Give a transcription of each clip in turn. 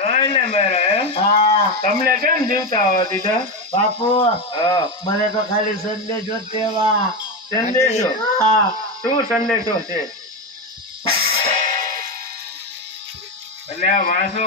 ને મેરા એમ હા તમને કેમ જીવતા આવવા દીધા બાપુ હા મને તો ખાલી સંદેશો જ દેવા સંદેશો હા શું સંદેશો છે એટલે આ માણસો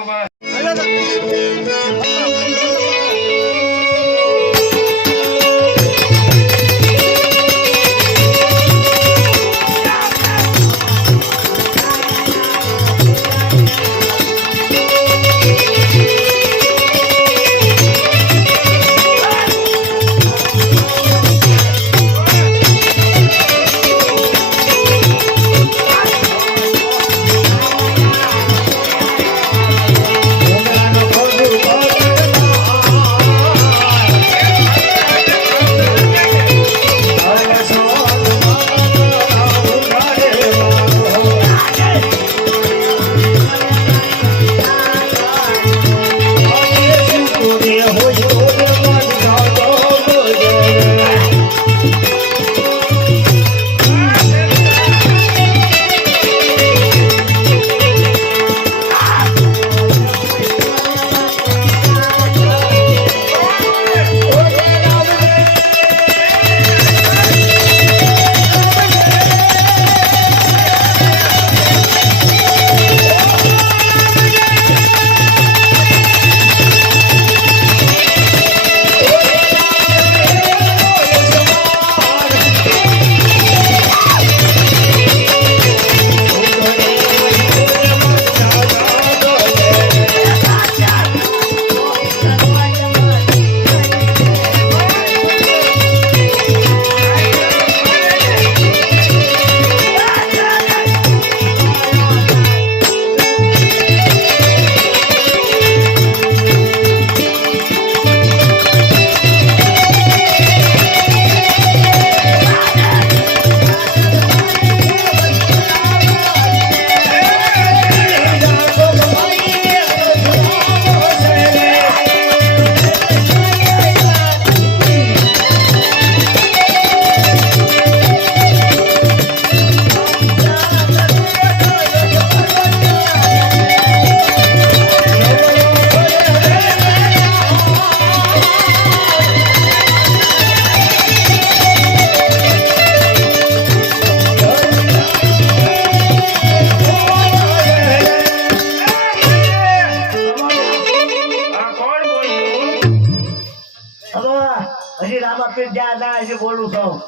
હજી રામાપીર જ્યાં ના હજી બોલું છું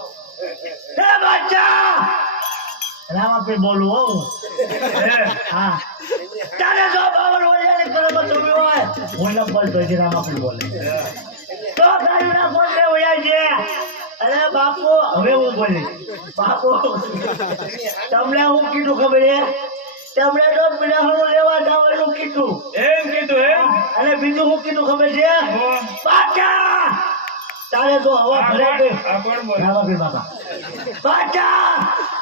હે બચ્ચા રામાપીર બોલું હો હા તારે જો બાવર ઓળિયાની કરમ તમે હોય હું ન બોલતો હજી રામાપીર બોલે તો તારું ના બોલતે હોય છે અરે બાપુ હવે હું બોલી બાપુ તમને હું કીધું ખબર છે તમને તો પીડાનું લેવા જવાનું કીધું એમ કીધું એમ અને બીજું હું કીધું ખબર છે બાચા તારે જો હવા ભરાઈ ગઈ આ કોણ બોલે રામાપીર બાપા બાચા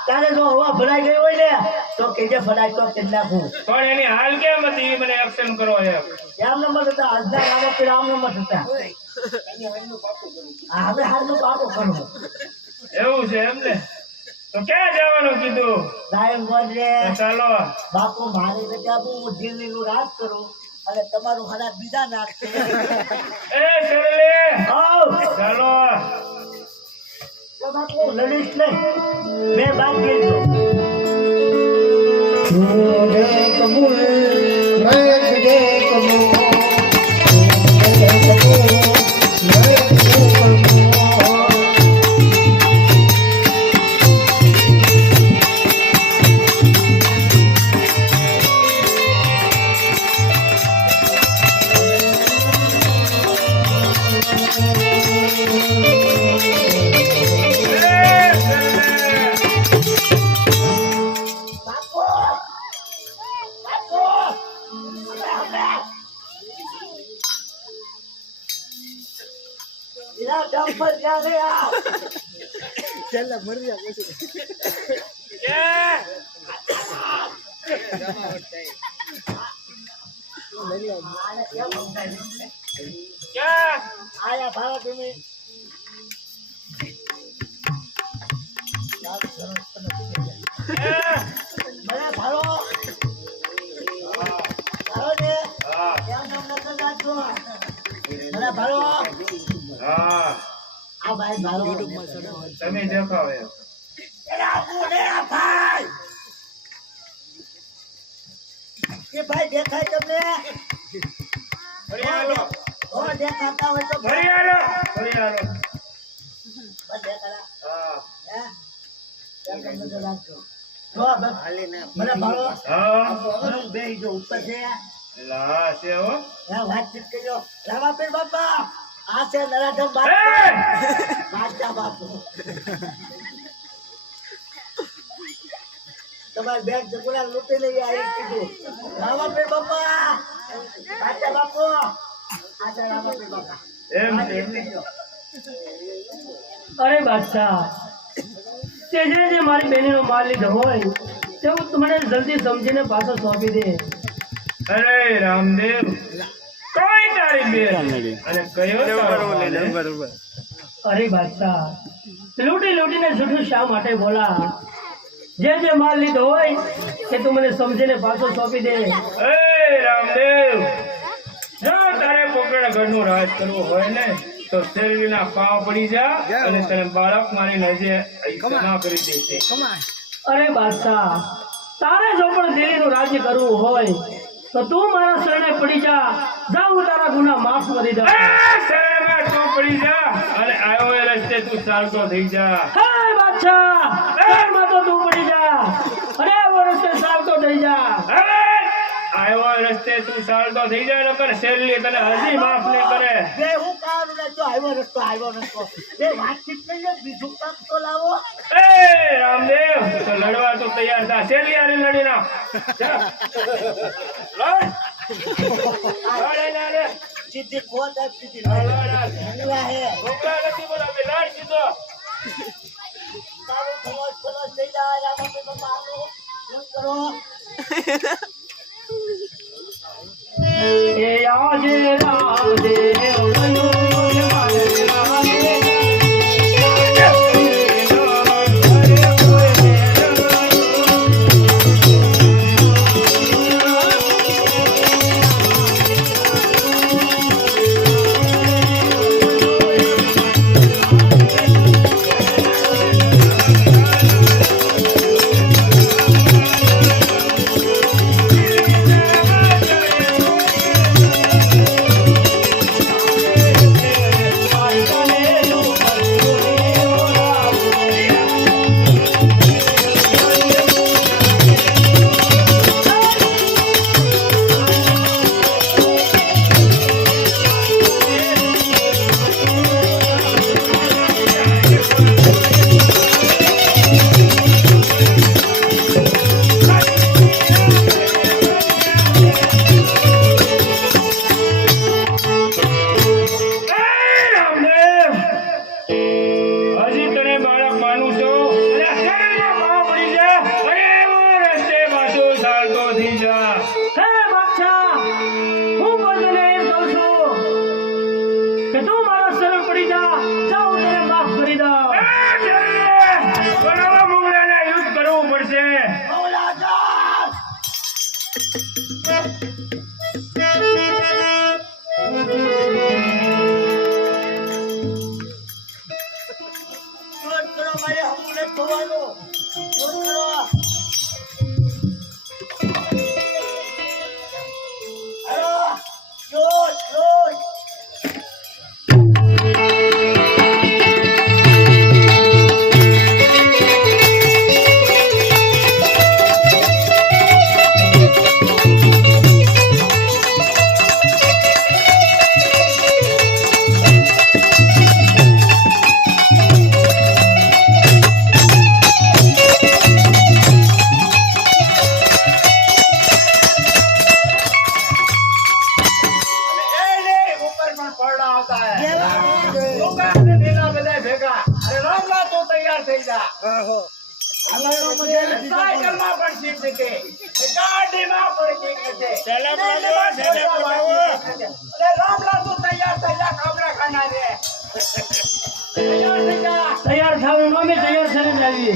તારે જો હવા ભરાઈ ગઈ હોય ને તો કેજે ભરાઈ તો કેટલા નાખું પણ એની હાલ કેમ હતી એ મને એક્શન કરો એમ આમ નંબર હતા આજના રામાપીર આમ નંબર હતા હવે હાલનો પાકો કરવો એવું છે એમ ને તો ક્યાં જવાનું કીધું સાહેબ બોલે તો ચાલો બાપુ મારી બેટા હું દિલ્હીનું રાજ કરું અને તમારું ખરાબ બીજા નાખશે એ સરલે આવ ચાલો તો બાપુ લડીશ નહીં મેં બાદ કીધું પર ક્યાં ગયા चला मर गया कैसे क्या आया भाड़ा तुम्हें बड़ा भाड़ो भाड़ो ने क्या ભારો હા આ ભાઈ ભારો તમે દેખાવ એમ એલા કોને આ ભાઈ એ ભાઈ દેખાય તમને ફરી આલો ઓ દેખાતા હોય તો ફરી આલો બસ દેખાડા હા હે કેમ બધું રાખજો જો બસ મને ભારો હા હું બેહી જો ઉપર છે લા છે હો હા વાતચીત કર્યો રામાપીર બાપા આ છે નરાધમ બાપ એ! બાદશાહ બાપુ તમારે બેગ જગુલા લૂંટી લઈ આવી કીધું રામાપીર બાપા બાદશાહ બાપુ આ છે રામાપીર બાપા એમ છે અરે બાદશાહ તે જે મારી બેનીનો માલ લીધો હોય તે હું તમને જલ્દી સમજીને પાછો સોંપી દે. અરે રામદેવ કોઈ તારી બેન અને કયો તારો માલ, હે? અરે બાદશાહ લૂંટી લૂંટીને જૂઠું શા માટે બોલા? જે માલ લીધો હોય તે તું મને સમજીને પાછો સોંપી દે. એ રામદેવ જો તારે પોકળ ઘરનું રાજ કરવું હોય ને તો શેરડીના પાવ પડી જા અને તને બાળક મારી નજરે ના કરી દેશે. અરે બાદશાહ તારે જો પણ દિલ્હીનું રાજ્ય કરવું હોય તો તું મારા શરણે પડી જા. હું તારા ગુના માફ કરી દઉં. એ શરણમાં તું પડી જા અને આવ્યો એ રસ્તે તું ચાલતો થઈ જા. હે બાદશાહ શરણમાં તો તું પડી જા અને એવો રસ્તે ચાલતો થઈ જા. હવે આવ્યો એ રસ્તે તું ચાલતો થઈ જા નકર શેરડી તને હજી માફ નહીં કરે. બે હું કાનું ને જો આવ્યો રસ્તો બે વાતચીત કરીએ બીજું કામ તો લાવો એ રામદેવ તો લડવા તો તૈયાર થા. શેરડી હારે લડી નાખ. જા. લડ. લડ એને હારે. સીધી ખોટ આપી લડ, લડ. દીધી હે ઢોકળા નથી બોલાવે, લડ સીધો. તારું ખલોસ થઈ જાય રામાપીર બાપા આલો શું કરો એ આજે રામદેવ મનોજ મારે તૈયાર થવાનું અમે તૈયાર થઈને જ આવીએ.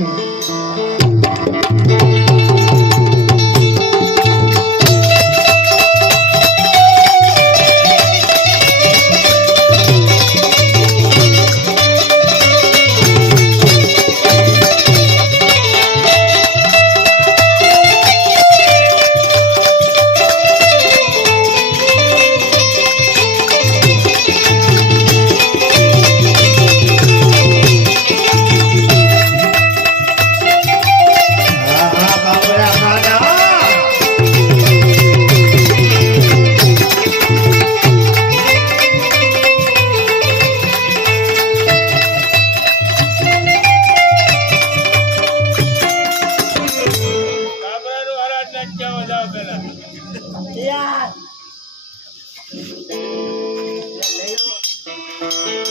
લઈ લો.